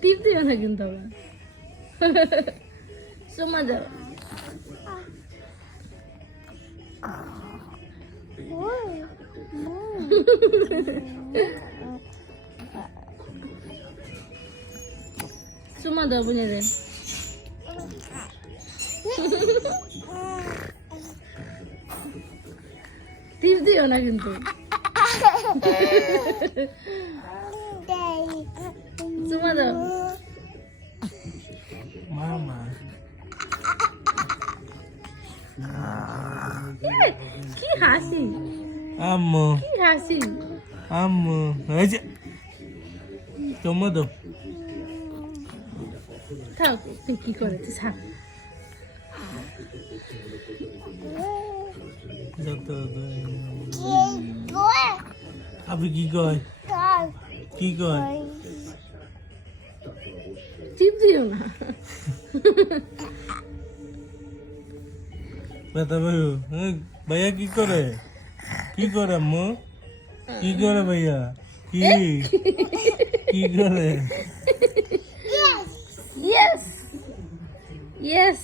টিপ দিও না কিন্তু আবার। চুমা দাও। চুমা দাও বুঝে দেন। টিপ দিও না কিন্তু। চুমা দাও। মামা কি হাসি, আম্মু কি হাসি। আম্মু এই যে চুমু দাও। থাক, তুই কি করেছিস? থাক। আপনি কি কয়? কি কয়? টিপ দিও না। বেটা ভাইও ভাইয়া কি করে? কি করে আম্মু? কি করে ভাইয়া? কি কি করে? Yes, yes.